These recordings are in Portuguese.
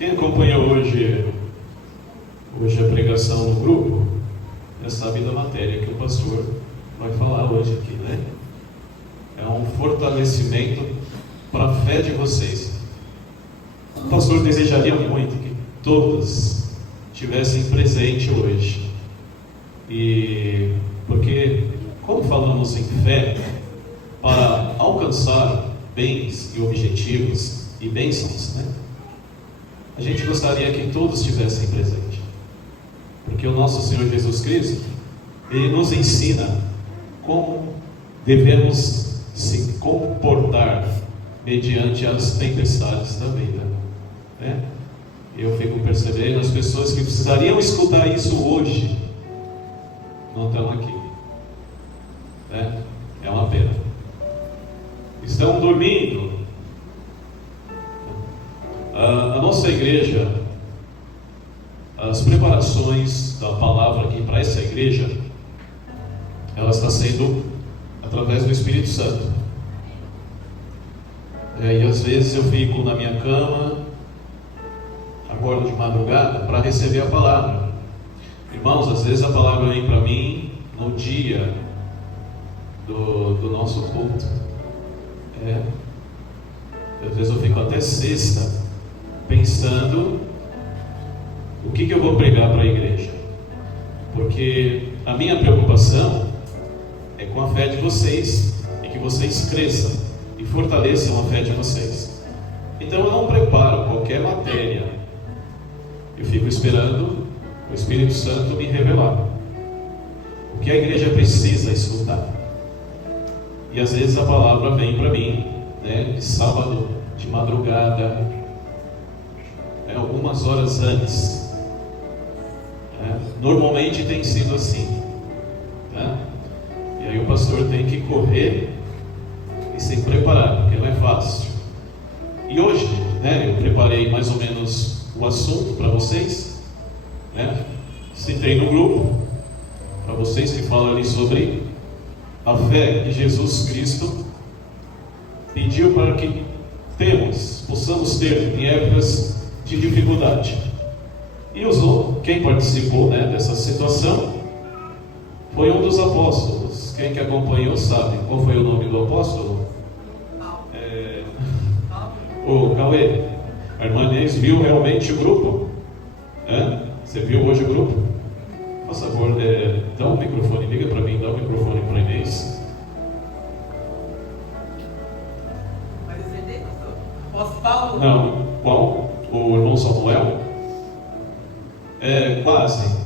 Quem acompanhou hoje a pregação no grupo, já sabe da matéria que o pastor vai falar hoje aqui, né? É um fortalecimento para a fé de vocês. O pastor desejaria muito que todos estivessem presentes hoje. E porque, quando falamos em fé, para alcançar bens e objetivos e bênçãos, né? A gente gostaria que todos estivessem presentes. Porque o nosso Senhor Jesus Cristo, Ele nos ensina como devemos se comportar mediante as tempestades da vida, né? Eu fico percebendo as pessoas que precisariam escutar isso hoje não estão aqui, né? É uma pena. Estão dormindo. A nossa igreja, as preparações da palavra aqui para essa igreja, ela está sendo através do Espírito Santo. E às vezes eu fico na minha cama, acordo de madrugada para receber a palavra. Irmãos, às vezes a palavra vem para mim no dia do nosso culto. Às vezes eu fico até sexta pensando o que eu vou pregar para a igreja, porque a minha preocupação é com a fé de vocês, e que vocês cresçam e fortaleçam a fé de vocês. Então eu não preparo qualquer matéria, eu fico esperando o Espírito Santo me revelar o que a igreja precisa escutar. E às vezes a palavra vem para mim, né, de sábado de madrugada, algumas horas antes. Normalmente tem sido assim, né? E aí o pastor tem que correr e se preparar, porque não é fácil. E hoje, né, eu preparei mais ou menos o assunto para vocês, né? Citei no grupo para vocês, que fala ali sobre a fé que Jesus Cristo pediu para que possamos ter em épocas de dificuldade. E usou, quem participou, né, dessa situação foi um dos apóstolos. Quem que acompanhou sabe qual foi o nome do apóstolo? O Cauê. A irmã Inês viu realmente o grupo? Você viu hoje o grupo? Por favor, dá um microfone, liga para mim, dá um microfone para a Inês. Vai defender, pastor? Apóstolo Paulo? Não, qual? O irmão Samuel? Quase.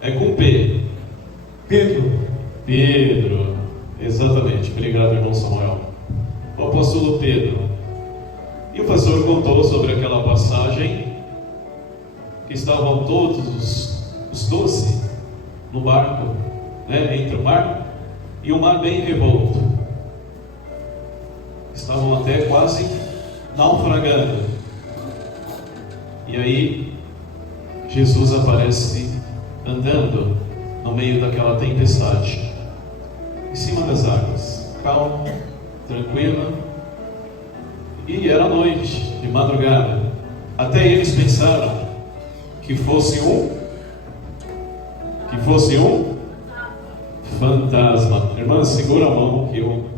É com P. Pedro. Exatamente. Obrigado, irmão Samuel. O apóstolo Pedro. E o pastor contou sobre aquela passagem que estavam todos os 12 no barco, né, entre o mar e o mar bem revolto. Estavam até quase naufragando. E aí Jesus aparece andando no meio daquela tempestade, em cima das águas, calmo, tranquilo. E era noite, de madrugada. Até eles pensaram que fosse um fantasma. Irmã, segura a mão que o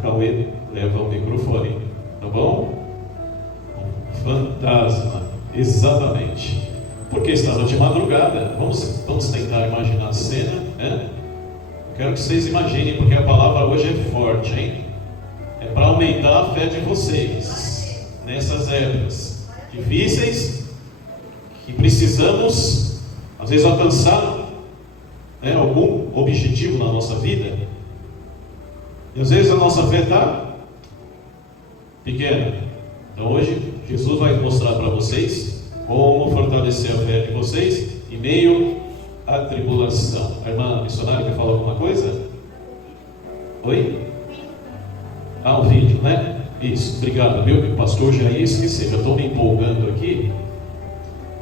Cauê leva o microfone, tá bom? Um fantasma, exatamente. Porque estava de madrugada. Vamos tentar imaginar a cena, né? Eu quero que vocês imaginem, porque a palavra hoje é forte, hein? É para aumentar a fé de vocês nessas épocas difíceis, que precisamos às vezes alcançar, né, algum objetivo na nossa vida, e às vezes a nossa fé está pequena. Então hoje Jesus vai mostrar para vocês como fortalecer a fé de vocês em meio à tribulação. A irmã missionária quer falar alguma coisa? Oi? O vídeo, né? Isso, obrigado, viu? O pastor já ia esquecer, já estou me empolgando aqui.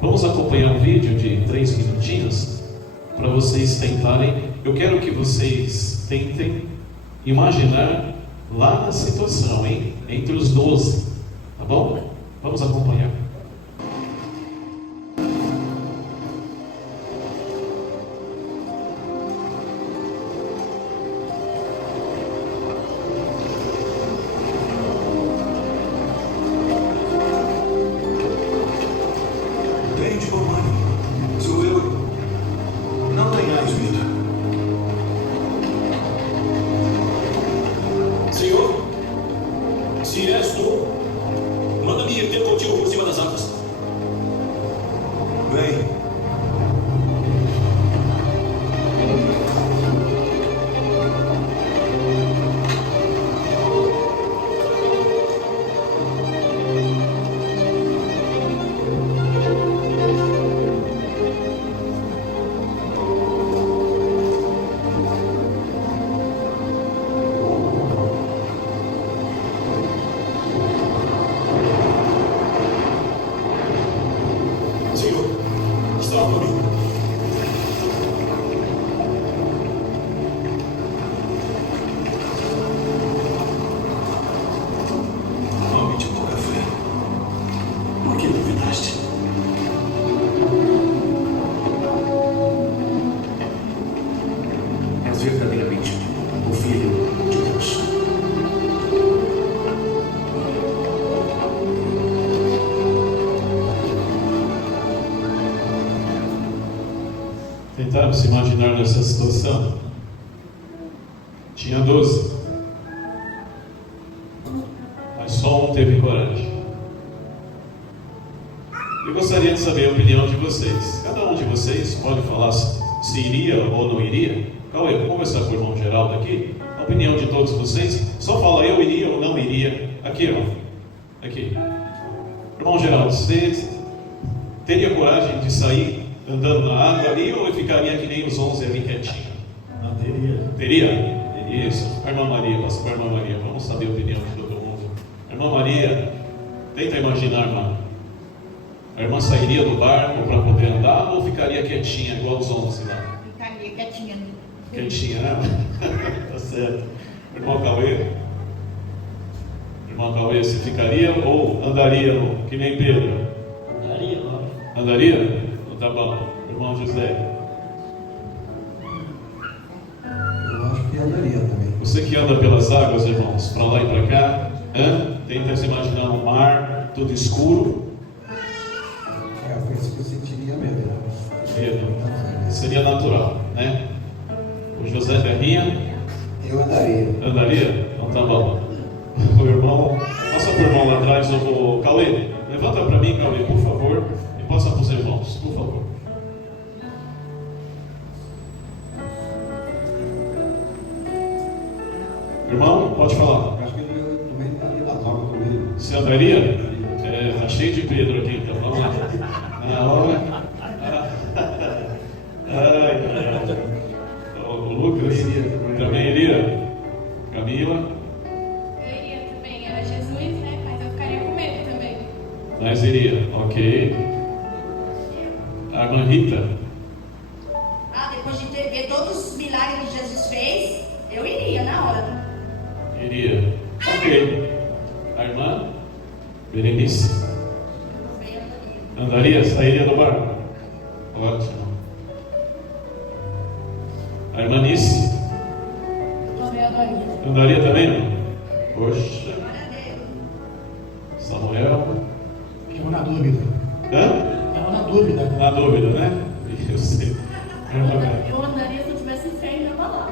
Vamos acompanhar um vídeo de 3 minutinhos para vocês tentarem. Eu quero que vocês tentem imaginar lá na situação, hein? Entre os 12, tá bom? Vamos acompanhar. Nome de pouca fé. Por que duvidaste? És verdadeiramente o Filho de Deus. Tentaram se imaginar nessa situação. Tinha 12, mas só um teve coragem. Eu gostaria de saber a opinião de vocês. Cada um de vocês pode falar se iria ou não iria. Cauê, vamos começar por irmão Geraldo aqui. A opinião de todos vocês. Só fala eu iria ou não iria. Aqui, irmão. Aqui. Irmão Geraldo, você teria coragem de sair andando na água ali ou ficaria que nem os 11 ali quietinho? Não teria. Teria? Isso. A irmã Maria, passa para a irmã Maria. Vamos saber a opinião de todo mundo. A irmã Maria, tenta imaginar, irmã. A irmã sairia do barco para poder andar ou ficaria quietinha, igual os 11 lá? Ficaria quietinha. Quietinha, né? Tá certo. Irmão Cauê? Irmão Cauê, você ficaria ou andaria que nem Pedro? Andaria, lógico. Andaria? Então tá bom. Irmão José? Eu acho que andaria também. Você que anda pelas águas, irmãos, para lá e para cá, tenta se imaginar um mar tudo escuro. Foi isso que eu sentiria medo. Medo. Seria natural, né? O José Ferrinha? Eu andaria. Andaria? Então tá bom. O irmão, passa pro irmão lá atrás, o Cauê. Levanta para mim, Cauê, por favor, e passa para os irmãos, por favor. Irmão, pode falar. Eu acho que eu também andaria nas águas também. Você andaria? Tá cheio de Pedro aqui, então vamos lá. Na hora. O Lucas também iria. Camila. Eu iria também, era Jesus, né? Mas eu ficaria com medo também. Mas iria, ok. A irmã Rita. Depois de ver todos os milagres que Jesus fez, eu iria na hora. Iria. Ok. A irmã Berenice. Andaria? Sairia do barco? Ótimo. A irmã Nice. Também andaria. Andaria também, não? Poxa. Samuel. Ficava na dúvida. Hã? Ficava na dúvida. Na dúvida, né? Eu sei. Eu andaria se eu tivesse fé e não lá.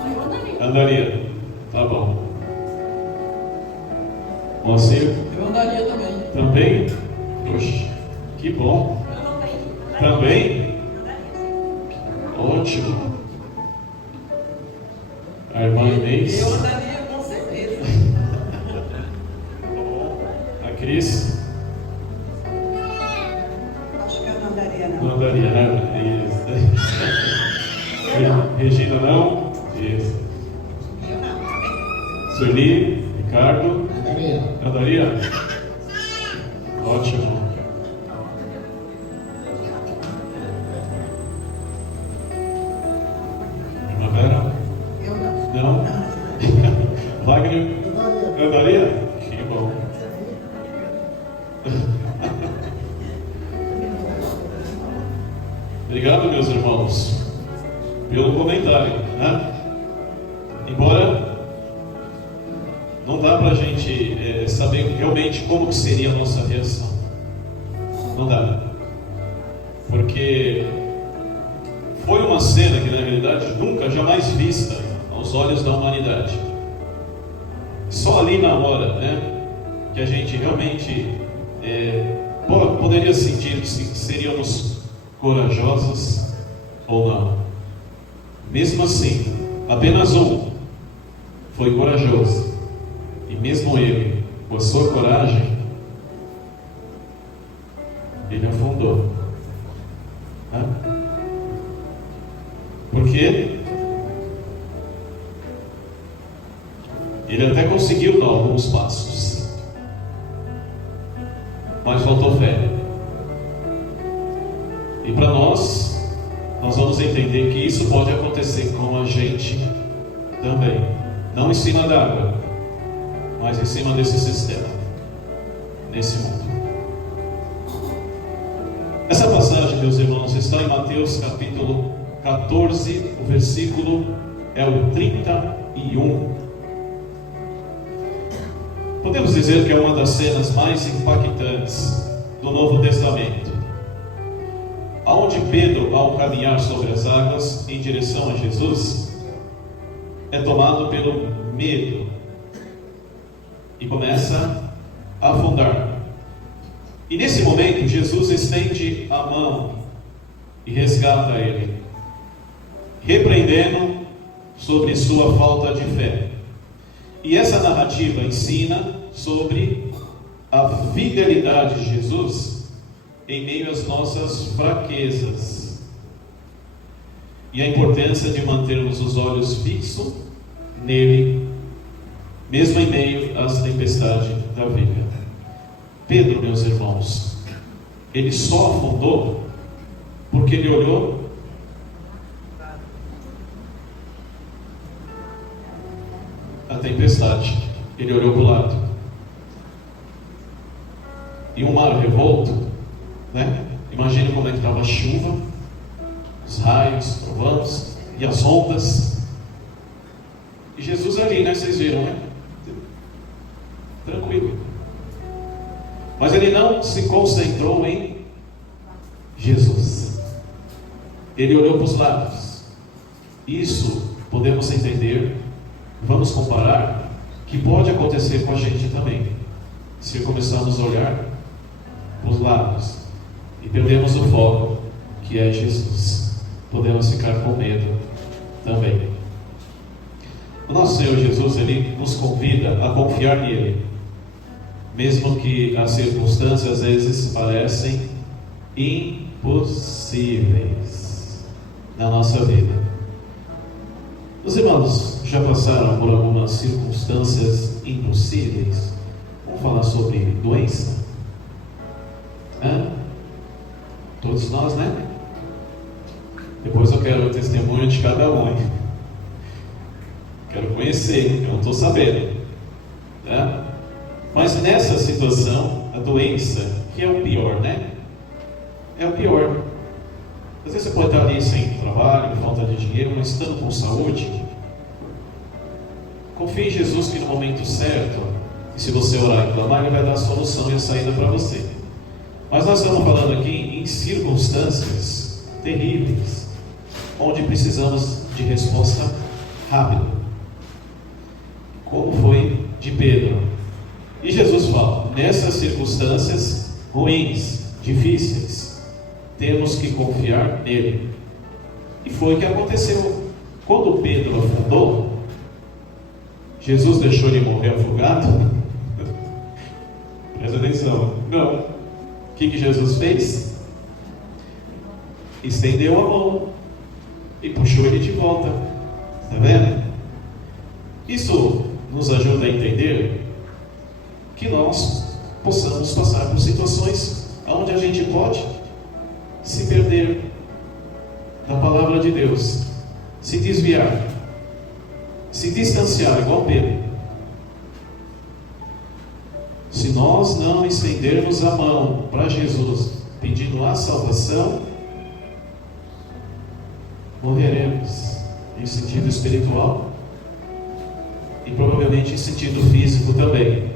Eu andaria. Andaria. Tá bom. Moacir? Eu andaria também. Também? Poxa, que bom. Também? Ótimo. A irmã Inês? Eu andaria com certeza. A Cris? Acho que eu não andaria, Não andaria, né? Isso. Regina não? Isso. Eu não. Sueli? Ricardo? Andaria. Andaria? Ótimo. Irmã Vera? Eu não. Não? Wagner? Andaria? Que bom. Obrigado, meus irmãos, pelo comentário, né? Embora não dá pra gente saber realmente como que seria a nossa reação. Não dá. Porque foi uma cena que, na realidade, nunca, jamais vista aos olhos da humanidade. Só ali na hora, né, que a gente realmente poderia sentir se seríamos corajosos ou não. Mesmo assim, apenas um foi corajoso. E mesmo ele, com a sua coragem, ele afundou. Né? Por quê? Ele até conseguiu dar alguns passos, mas faltou fé. E para nós vamos entender que isso pode acontecer com a gente também. Não em cima d'água, mas em cima desse sistema, nesse mundo. Essa passagem, meus irmãos, está em Mateus capítulo 14, o versículo é o 31. Podemos dizer que é uma das cenas mais impactantes do Novo Testamento, onde Pedro, ao caminhar sobre as águas em direção a Jesus, é tomado pelo medo e começa a afundar. E nesse momento Jesus estende a mão e resgata ele, repreendendo sobre sua falta de fé. E essa narrativa ensina sobre a fidelidade de Jesus em meio às nossas fraquezas e a importância de mantermos os olhos fixos nele, mesmo em meio às tempestades da vida. Pedro, meus irmãos, ele só afundou porque ele olhou a tempestade, ele olhou para o lado. E um mar revolto, né? Imagina como é que estava a chuva, os raios, trovões e as ondas. E Jesus ali, né? Vocês viram, né? Tranquilo. Mas ele não se concentrou em Jesus. Ele olhou para os lados. Isso podemos entender, vamos comparar, que pode acontecer com a gente também. Se começarmos a olhar para os lados e perdemos o foco, que é Jesus, podemos ficar com medo também. O nosso Senhor Jesus, Ele nos convida a confiar nele, mesmo que as circunstâncias às vezes parecem impossíveis na nossa vida. Os irmãos já passaram por algumas circunstâncias impossíveis? Vamos falar sobre doença? Todos nós, né? Depois eu quero o testemunho de cada um. Quero conhecer, eu não estou sabendo. Tá? Mas nessa situação, a doença, que é o pior, né? É o pior. Às vezes você pode estar ali sem trabalho, falta de dinheiro, mas estando com saúde, confie em Jesus que no momento certo, e se você orar e clamar, Ele vai dar a solução e a saída para você. Mas nós estamos falando aqui em circunstâncias terríveis, onde precisamos de resposta rápida, como foi de Pedro. E Jesus fala, nessas circunstâncias ruins, difíceis, temos que confiar nele. E foi o que aconteceu. Quando Pedro afundou, Jesus deixou ele morrer afogado? Presta atenção. Não. O que Jesus fez? Estendeu a mão e puxou ele de volta. Está vendo? Isso nos ajuda a entender que nós possamos passar por situações onde a gente pode se perder da palavra de Deus, se desviar, se distanciar, igual Pedro. Se nós não estendermos a mão para Jesus, pedindo a salvação, morreremos em sentido espiritual e provavelmente em sentido físico também.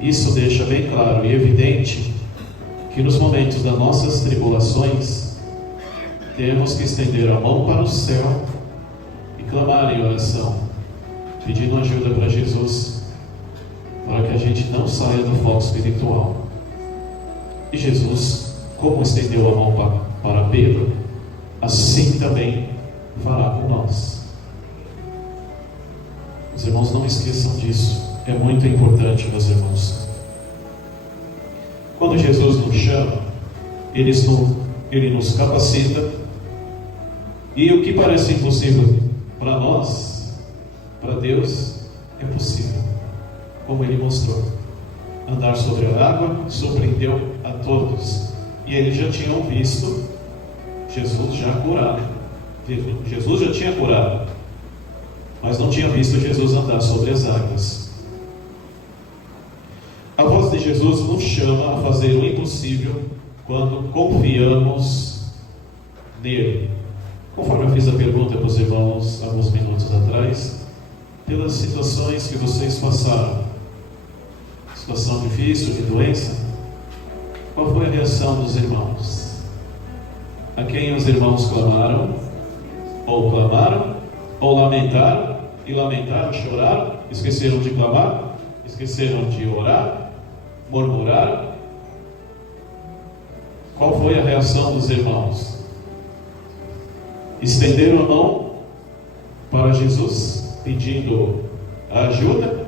Isso deixa bem claro e evidente que nos momentos das nossas tribulações temos que estender a mão para o céu e clamar em oração, pedindo ajuda para Jesus, para que a gente não saia do foco espiritual. E Jesus, como estendeu a mão para Pedro, assim também fará com nós. Os irmãos, não esqueçam disso, é muito importante, meus irmãos. Quando Jesus nos chama, Ele nos capacita, e o que parece impossível para nós, para Deus, é possível, como Ele mostrou. Andar sobre a água surpreendeu a todos, e eles já tinham visto Jesus já curado. Jesus já tinha curado, mas não tinha visto Jesus andar sobre as águas. A voz de Jesus nos chama a fazer o impossível quando confiamos nele. Conforme eu fiz a pergunta para os irmãos alguns minutos atrás, pelas situações que vocês passaram, situação difícil, de doença, qual foi a reação dos irmãos? A quem os irmãos clamaram, ou lamentaram, e lamentaram, choraram, esqueceram de clamar, esqueceram de orar, murmuraram? Qual foi a reação dos irmãos? Estenderam a mão para Jesus, pedindo ajuda?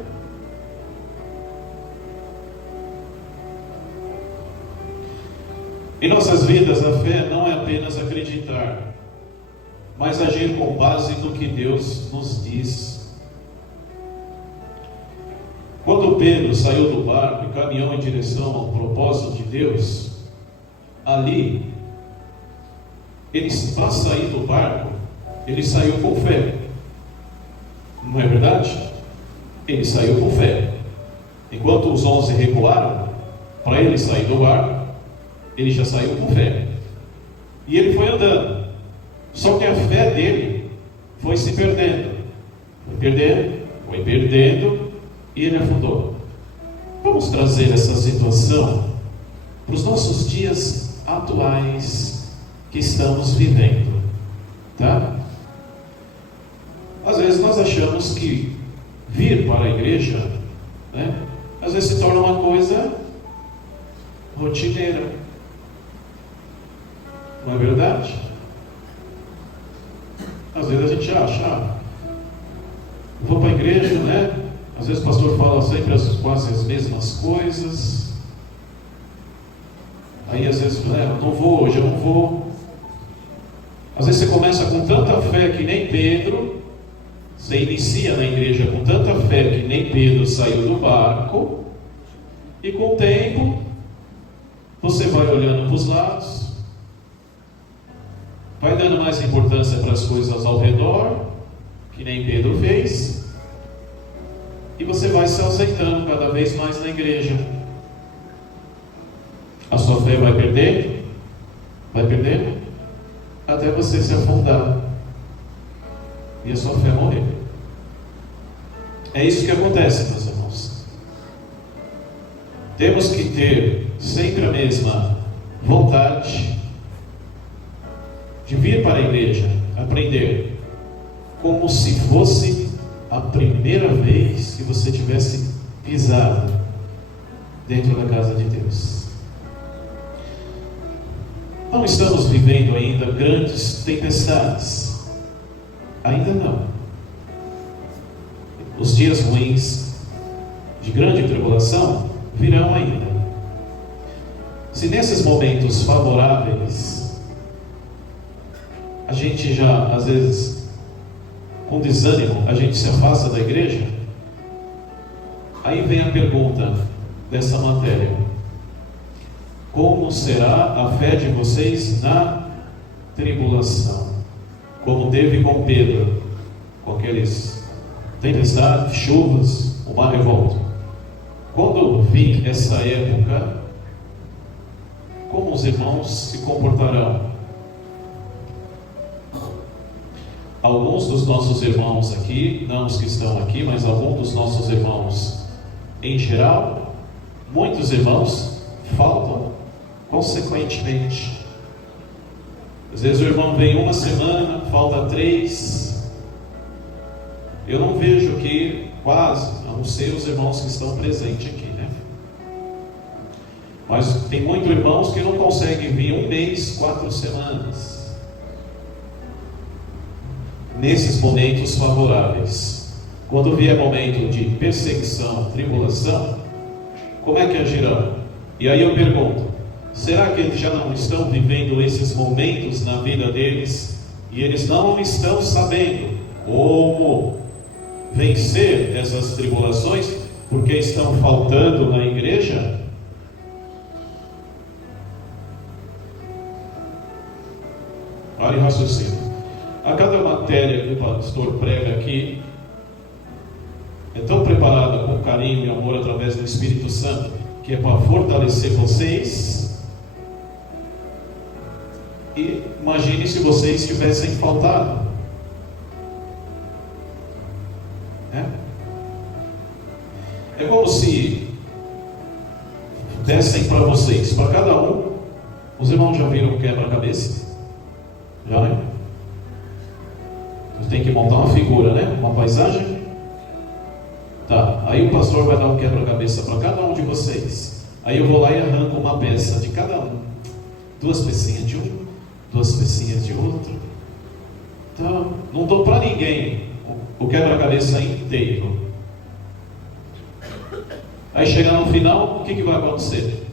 Em nossas vidas, a fé não é apenas acreditar, mas agir com base no que Deus nos diz. Quando Pedro saiu do barco e caminhou em direção ao propósito de Deus, ali, para sair do barco, ele saiu com fé. Não é verdade? Ele saiu com fé. Enquanto os 11 recuaram, para ele sair do barco, ele já saiu com fé. E ele foi andando. Só que a fé dele foi se perdendo. Foi perdendo, e ele afundou. Vamos trazer essa situação para os nossos dias atuais que estamos vivendo, tá? Às vezes nós achamos que vir para a igreja, né, às vezes se torna uma coisa rotineira. Não é verdade? Às vezes a gente acha, vou para a igreja, né? Às vezes o pastor fala sempre quase as mesmas coisas. Aí às vezes, não vou hoje, eu não vou. Às vezes você começa com tanta fé que nem Pedro, você inicia na igreja com tanta fé que nem Pedro saiu do barco, e com o tempo, você vai olhando para os lados, vai dando mais importância para as coisas ao redor, que nem Pedro fez, e você vai se ausentando cada vez mais na igreja. A sua fé vai perdendo, até você se afundar e a sua fé morrer. É isso que acontece, meus irmãos. Temos que ter sempre a mesma vontade de vir para a igreja, aprender, como se fosse a primeira vez que você tivesse pisado dentro da casa de Deus. Não estamos vivendo ainda grandes tempestades. Ainda não. Os dias ruins de grande tribulação virão ainda. Se nesses momentos favoráveis a gente já, às vezes, com desânimo, a gente se afasta da igreja, aí vem a pergunta dessa matéria: como será a fé de vocês na tribulação? Como teve com Pedro, com aqueles tempestades, chuvas, o mar revolto. Quando vir essa época, como os irmãos se comportarão? Alguns dos nossos irmãos aqui, não os que estão aqui, mas alguns dos nossos irmãos em geral, muitos irmãos faltam consequentemente. Às vezes o irmão vem uma semana, falta 3. Eu não vejo aqui quase, a não ser os irmãos que estão presentes aqui, né? Mas tem muitos irmãos que não conseguem vir 1 mês, 4 semanas. Nesses momentos favoráveis, quando vier momento de perseguição, tribulação, como é que agirão? E aí eu pergunto: será que eles já não estão vivendo esses momentos na vida deles e eles não estão sabendo como vencer essas tribulações porque estão faltando na igreja? Pare e raciocínio. A cada matéria que o pastor prega aqui é tão preparada com carinho e amor através do Espírito Santo, que é para fortalecer vocês. E imagine se vocês tivessem faltado. É como se dessem para vocês, para cada um. Os irmãos já viram quebra-cabeça? Já, né? Tem que montar uma figura, né? Uma paisagem. Tá, aí o pastor vai dar um quebra-cabeça para cada um de vocês. Aí eu vou lá e arranco uma peça de cada um. 2 pecinhas de um, 2 pecinhas de outro. Então, não dou para ninguém o quebra-cabeça inteiro. Aí chegar no final, o que vai acontecer?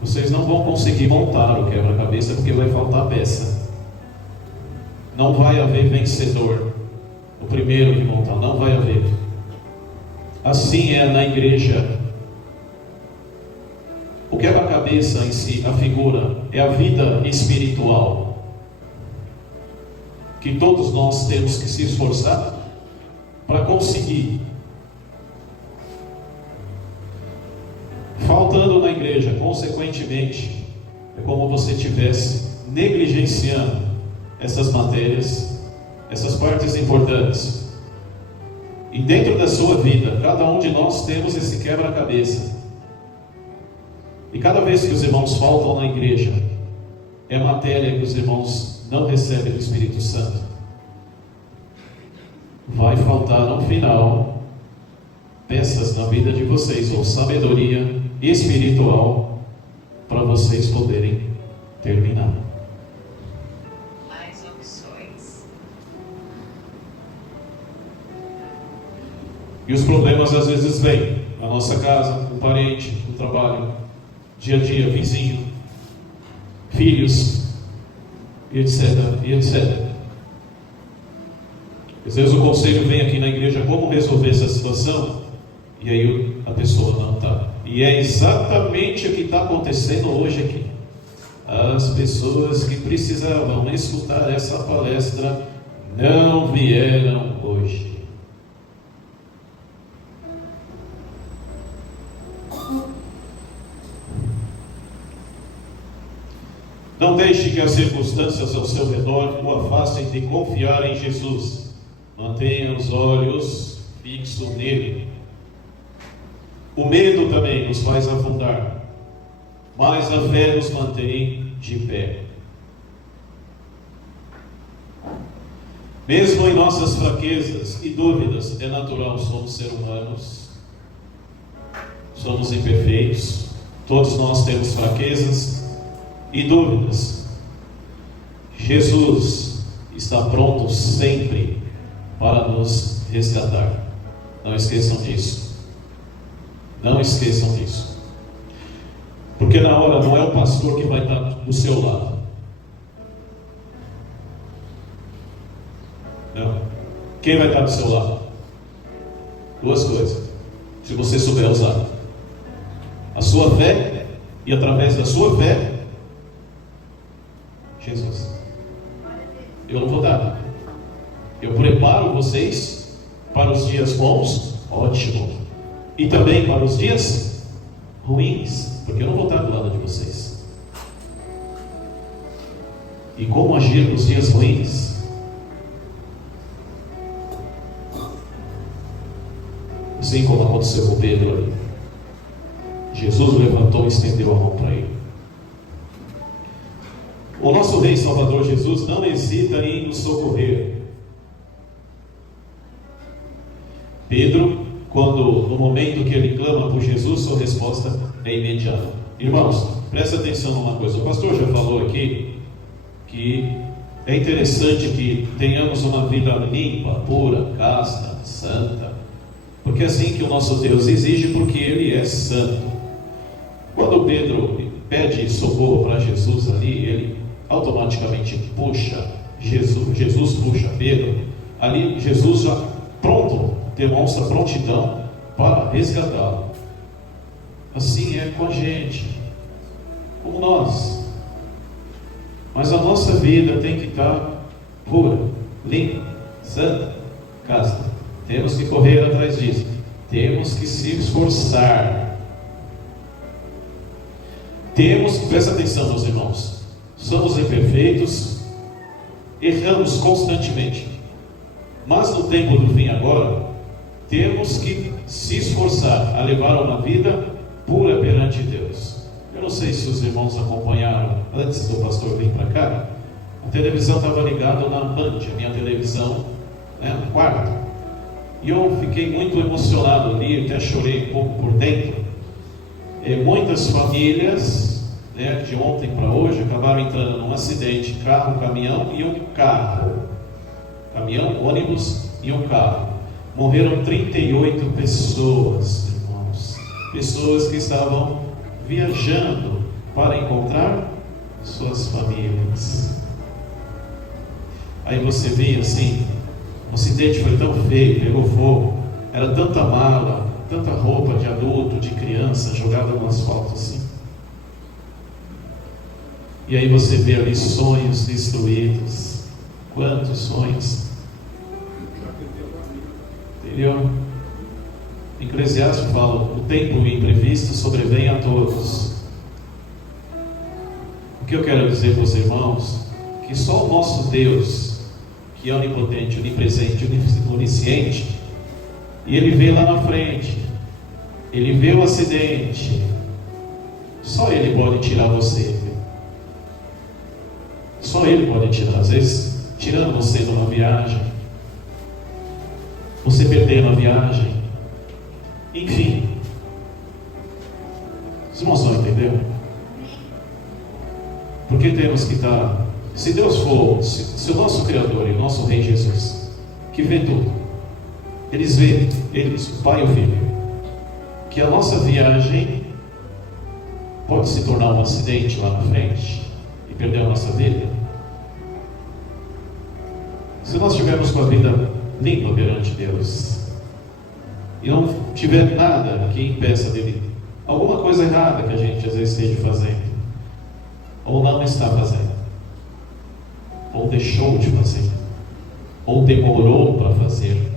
Vocês não vão conseguir montar o quebra-cabeça porque vai faltar peça. Não vai haver vencedor. O primeiro que montar, não vai haver. Assim é na igreja. O quebra-cabeça em si, a figura, é a vida espiritual, que todos nós temos que se esforçar para conseguir. Faltando na igreja, consequentemente, é como você estivesse negligenciando essas matérias, essas partes importantes. E dentro da sua vida, cada um de nós temos esse quebra-cabeça. E cada vez que os irmãos faltam na igreja, é matéria que os irmãos não recebem do Espírito Santo. Vai faltar no final peças na vida de vocês, ou sabedoria espiritual, para vocês poderem terminar. Mais opções. E os problemas às vezes vêm na nossa casa, no parente, no trabalho, dia a dia, vizinho, filhos, e etc, e etc. Às vezes o conselho vem aqui na igreja como resolver essa situação, e aí a pessoa não está. E é exatamente o que está acontecendo hoje aqui. As pessoas que precisavam escutar essa palestra não vieram hoje. Não deixe que as circunstâncias ao seu redor o afastem de confiar em Jesus. Mantenha os olhos fixos nele. O medo também nos faz afundar, mas a fé nos mantém de pé. Mesmo em nossas fraquezas e dúvidas, é natural, somos seres humanos, somos imperfeitos, todos nós temos fraquezas e dúvidas. Jesus está pronto sempre para nos resgatar. Não esqueçam disso. Não esqueçam disso. Porque na hora não é o pastor que vai estar do seu lado. Não. Quem vai estar do seu lado? 2 coisas. Se você souber usar a sua fé, e através da sua fé, Jesus. Eu não vou dar. Eu preparo vocês para os dias bons, ótimo. E também para os dias ruins, porque eu não vou estar do lado de vocês. E como agir nos dias ruins? Assim como aconteceu com Pedro ali. Jesus levantou e estendeu a mão para ele. O nosso Rei Salvador Jesus não hesita em nos socorrer. Pedro, no momento que ele clama por Jesus, sua resposta é imediata. Irmãos, presta atenção numa coisa. O pastor já falou aqui que é interessante que tenhamos uma vida limpa, pura, casta, santa, porque é assim que o nosso Deus exige, porque Ele é santo. Quando Pedro pede socorro para Jesus ali, ele automaticamente puxa Jesus puxa Pedro. Ali Jesus já pronto, demonstra prontidão para resgatá-lo. Assim é com a gente, como nós. Mas a nossa vida tem que estar pura, limpa, santa, casta. Temos que correr atrás disso. Temos que se esforçar. Presta atenção, meus irmãos. Somos imperfeitos, erramos constantemente. Mas no tempo do fim agora, temos que se esforçar a levar uma vida pura perante Deus. Eu não sei se os irmãos acompanharam antes do pastor vir para cá. A televisão estava ligada na Band, a minha televisão, né, no quarto. E eu fiquei muito emocionado ali, até chorei um pouco por dentro. Muitas famílias, né, de ontem para hoje, acabaram entrando num acidente, carro, caminhão e um carro. Caminhão, ônibus e um carro. Morreram 38 pessoas, irmãos. Pessoas que estavam viajando para encontrar suas famílias. Aí você via assim, o acidente foi tão feio, pegou fogo, era tanta mala, tanta roupa de adulto, de criança, jogada no asfalto assim. E aí você vê ali sonhos destruídos. Quantos sonhos? Entendeu? Eclesiastes fala: o tempo imprevisto sobrevém a todos. O que eu quero dizer para os irmãos? Que só o nosso Deus, que é onipotente, onipresente, onisciente, e Ele vê lá na frente, Ele vê o acidente, só Ele pode tirar você. Só Ele pode tirar. Às vezes, tirando você numa viagem, você perdendo a viagem, enfim. Os irmãos não entenderam? Porque temos que estar. Se Deus for, se o nosso Criador e o nosso Rei Jesus, que vê tudo, eles, o Pai e o Filho, que a nossa viagem pode se tornar um acidente lá na frente e perder a nossa vida. Se nós estivermos com a vida limpa perante Deus e não tiver nada que impeça dele, alguma coisa errada que a gente às vezes esteja fazendo, ou não está fazendo, ou deixou de fazer, ou demorou para fazer,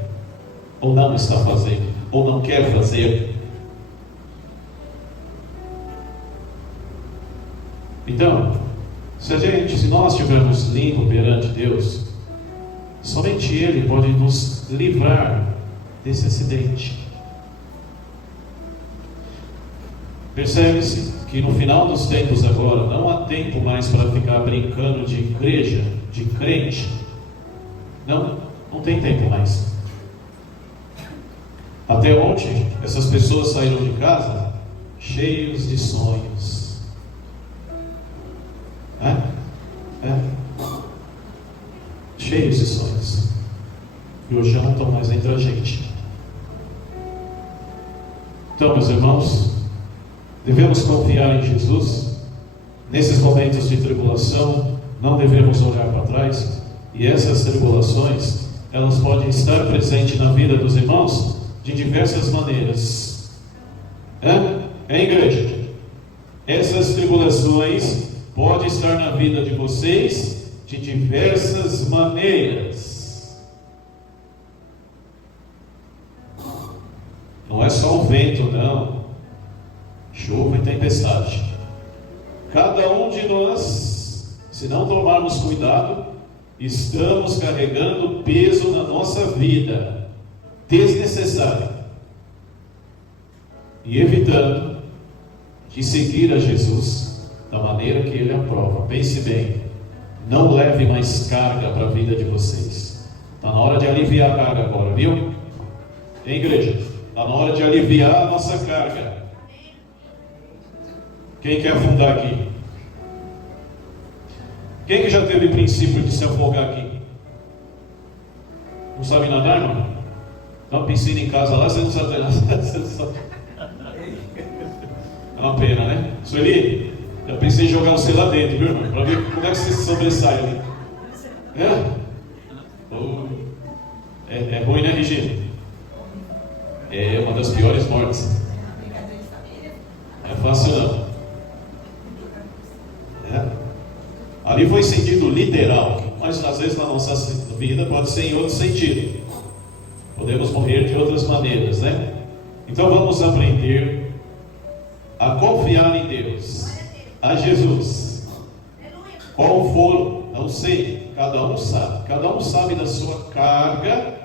ou não está fazendo, ou não quer fazer. Então, se nós estivermos limpos perante Deus, somente Ele pode nos livrar desse acidente. Percebe-se que no final dos tempos agora, não há tempo mais para ficar brincando de igreja, de crente. Não tem tempo mais. Até ontem, essas pessoas saíram de casa cheios de sonhos. Cheios de sonhos. E hoje já não estão mais entre a gente. Então, meus irmãos, devemos confiar em Jesus. Nesses momentos de tribulação, não devemos olhar para trás. E essas tribulações, elas podem estar presentes na vida dos irmãos de diversas maneiras. Igreja? Essas tribulações podem estar na vida de vocês de diversas maneiras. Não é só o vento, não. Chuva e tempestade. Cada um de nós, se não tomarmos cuidado, estamos carregando peso na nossa vida desnecessário e evitando de seguir a Jesus da maneira que Ele aprova. Pense bem. Não leve mais carga para a vida de vocês. Está na hora de aliviar a carga agora, viu? Igreja? Está na hora de aliviar a nossa carga. Quem quer afundar aqui? Quem que já teve princípio de se afogar aqui? Não sabe nadar, irmão? Dá uma piscina em casa lá, você não sabe nadar. É uma pena, né? Sueli, já pensei em jogar você lá dentro, viu, irmão? Para ver como é que você se sobressai ali. É ruim, né, Regina? É uma das piores mortes. Não é fácil, não. Ali foi sentido literal, mas às vezes na nossa vida pode ser em outro sentido. Podemos morrer de outras maneiras, né? Então vamos aprender a confiar em Deus, a Jesus. Qual for, não sei, cada um sabe da sua carga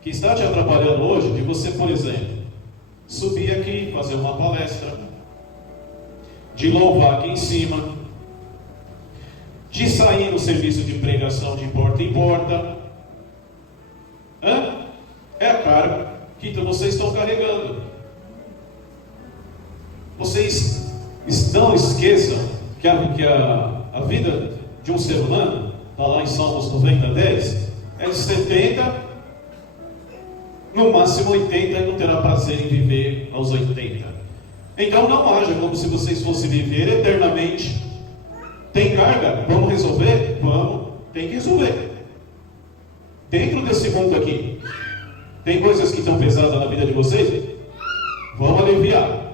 que está te atrapalhando hoje, de você, por exemplo, subir aqui, fazer uma palestra, de louvar aqui em cima, de sair no serviço de pregação de porta em porta. É a carga que vocês estão carregando. Vocês não esqueçam que a vida de um ser humano, está lá em Salmos 90:10, é de 70, no máximo 80, e não terá prazer em viver aos 80. Então não haja como se vocês fossem viver eternamente. Tem carga? Vamos resolver? Vamos, tem que resolver. Dentro desse mundo aqui, tem coisas que estão pesadas na vida de vocês? Vamos aliviar,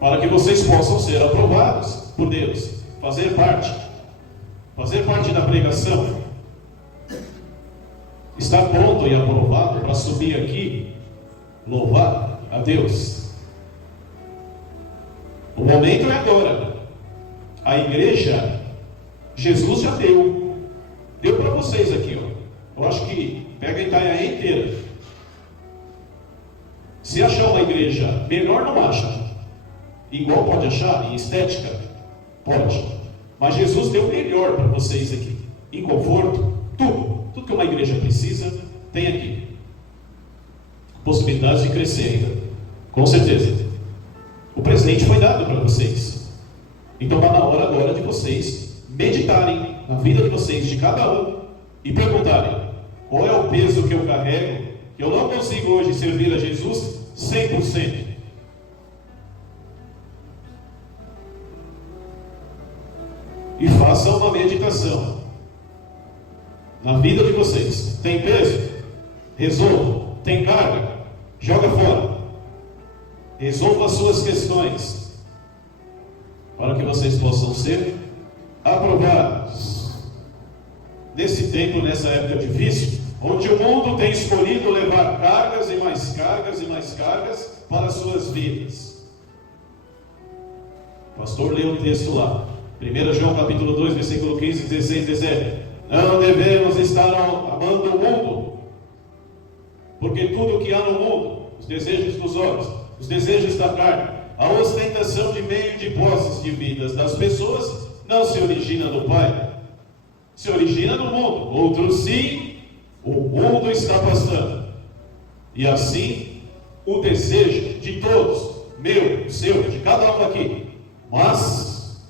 para que vocês possam ser aprovados por Deus, fazer parte da pregação, estar pronto e aprovado para subir aqui, louvar a Deus. O momento é agora. A igreja, Jesus já deu para vocês aqui, ó. Eu acho que pega a Itanhaém inteira. Se achar uma igreja melhor, não acha. Igual pode achar em estética? Pode. Mas Jesus deu o melhor para vocês aqui. Em conforto, tudo que uma igreja precisa, tem aqui. Possibilidades de crescer ainda, com certeza. O presente foi dado para vocês. Então está na hora agora de vocês meditarem na vida de vocês, de cada um, e perguntarem: qual é o peso que eu carrego, que eu não consigo hoje servir a Jesus 100%? E façam uma meditação na vida de vocês. Tem peso? Resolva. Tem carga? Joga fora. Resolva as suas questões, para que vocês possam ser aprovados. Nesse tempo, nessa época difícil, onde o mundo tem escolhido levar cargas e mais cargas e mais cargas para as suas vidas. O pastor leu o texto lá, 1 João capítulo 2, versículo 15, 16, 17. Não devemos estar amando o mundo, porque tudo o que há no mundo, os desejos dos olhos, os desejos da carne, a ostentação de meio de posses de vidas das pessoas, não se origina no Pai, se origina no mundo. Outro sim, o mundo está passando, e assim o desejo de todos, meu, seu, de cada um aqui. Mas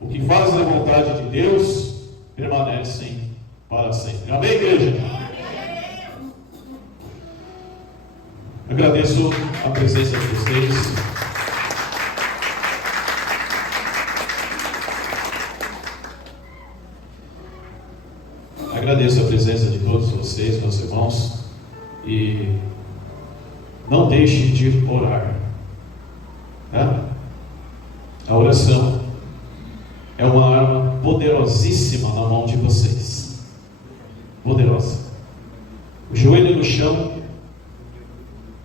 o que faz a vontade de Deus permanece para sempre. Amém, igreja? Agradeço a presença de vocês. Agradeço a presença de todos vocês, meus irmãos, e não deixe de orar. Tá? A oração é uma arma poderosíssima na mão de vocês. Poderosa. O joelho no chão,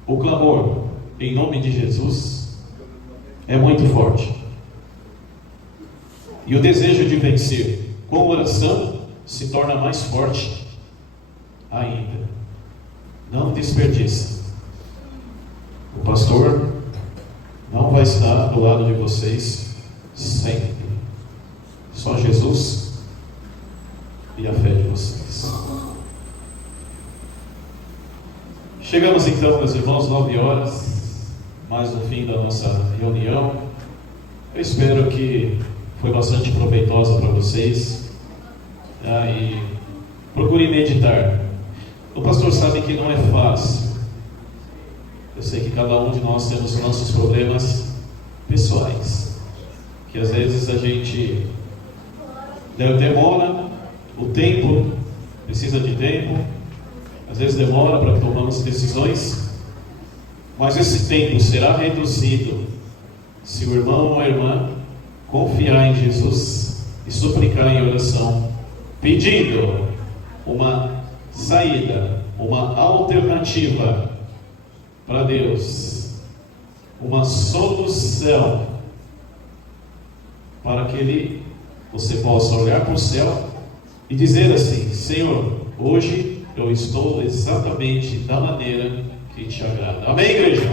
o clamor em nome de Jesus é muito forte. E o desejo de vencer com oração se torna mais forte ainda. Não desperdice. O pastor não vai estar do lado de vocês sempre. Só Jesus e a fé de vocês. Chegamos então, meus irmãos, 9 horas, mais no fim da nossa reunião. Eu espero que foi bastante proveitosa para vocês. E procure meditar. O pastor sabe que não é fácil. Eu sei que cada um de nós temos nossos problemas pessoais, que às vezes a gente demora, o tempo precisa de tempo, às vezes demora para que tomamos decisões, mas esse tempo será reduzido se o irmão ou a irmã confiar em Jesus e suplicar em oração, pedindo uma saída, uma alternativa para Deus, uma solução para que você possa olhar para o céu e dizer assim: Senhor, hoje eu estou exatamente da maneira que te agrada. Amém, igreja?